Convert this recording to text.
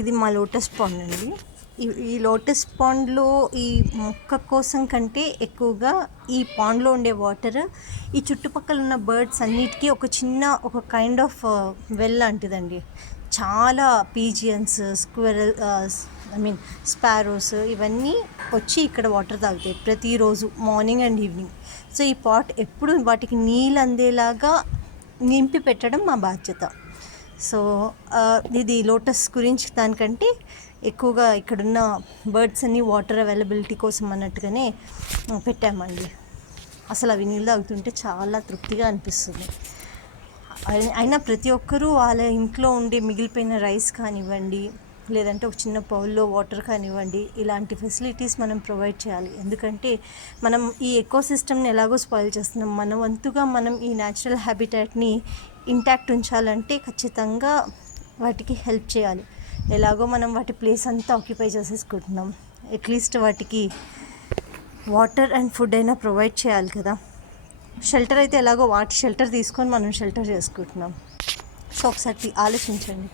ఇది మా lotus pond అండి. ఈ లోటస్ పాండ్లో ఈ మొక్క కోసం కంటే ఎక్కువగా ఈ పాండ్లో ఉండే వాటర్ ఈ చుట్టుపక్కల ఉన్న బర్డ్స్ అన్నిటికీ ఒక కైండ్ ఆఫ్ వెల్ లాంటిదండి. చాలా పీజియన్స్, స్క్విరల్, స్పారోస్ ఇవన్నీ వచ్చి ఇక్కడ వాటర్ తాగుతాయి ప్రతిరోజు మార్నింగ్ అండ్ ఈవినింగ్. సో ఈ పాట్ ఎప్పుడు వాటికి నీళ్ళు అందేలాగా నింపి పెట్టడం మా బాధ్యత. సో ఇది లోటస్ గురించి దానికంటే ఎక్కువగా ఇక్కడున్న బర్డ్స్ అన్ని వాటర్ అవైలబిలిటీ కోసం అన్నట్టుగానే పెట్టామండి. అసలు అవి నీళ్ళు తాగుతుంటే చాలా తృప్తిగా అనిపిస్తుంది. అయినా ప్రతి ఒక్కరూ వాళ్ళ ఇంట్లో ఉండే మిగిలిపోయిన రైస్ కానివ్వండి, లేదంటే ఒక చిన్న బౌల్లో వాటర్ కానివ్వండి, ఇలాంటి ఫెసిలిటీస్ మనం ప్రొవైడ్ చేయాలి. ఎందుకంటే మనం ఈ ఎకోసిస్టమ్ని ఎలాగో స్పాయిల్ చేస్తున్నాం. మన వంతుగా మనం ఈ న్యాచురల్ హ్యాబిటాట్ని ఇంటాక్ట్ ఉంచాలంటే ఖచ్చితంగా వాటికి హెల్ప్ చేయాలి. ఎలాగో మనం వాటి ప్లేస్ అంతా ఆక్యుపై చేసేసుకుంటున్నాం. అట్లీస్ట్ వాటికి వాటర్ అండ్ ఫుడ్ అయినా ప్రొవైడ్ చేయాలి కదా. షెల్టర్ అయితే ఎలాగో వాటి షెల్టర్ తీసుకొని మనం షెల్టర్ చేసుకుంటున్నాం. సో ఒకసారి ఆలోచించండి.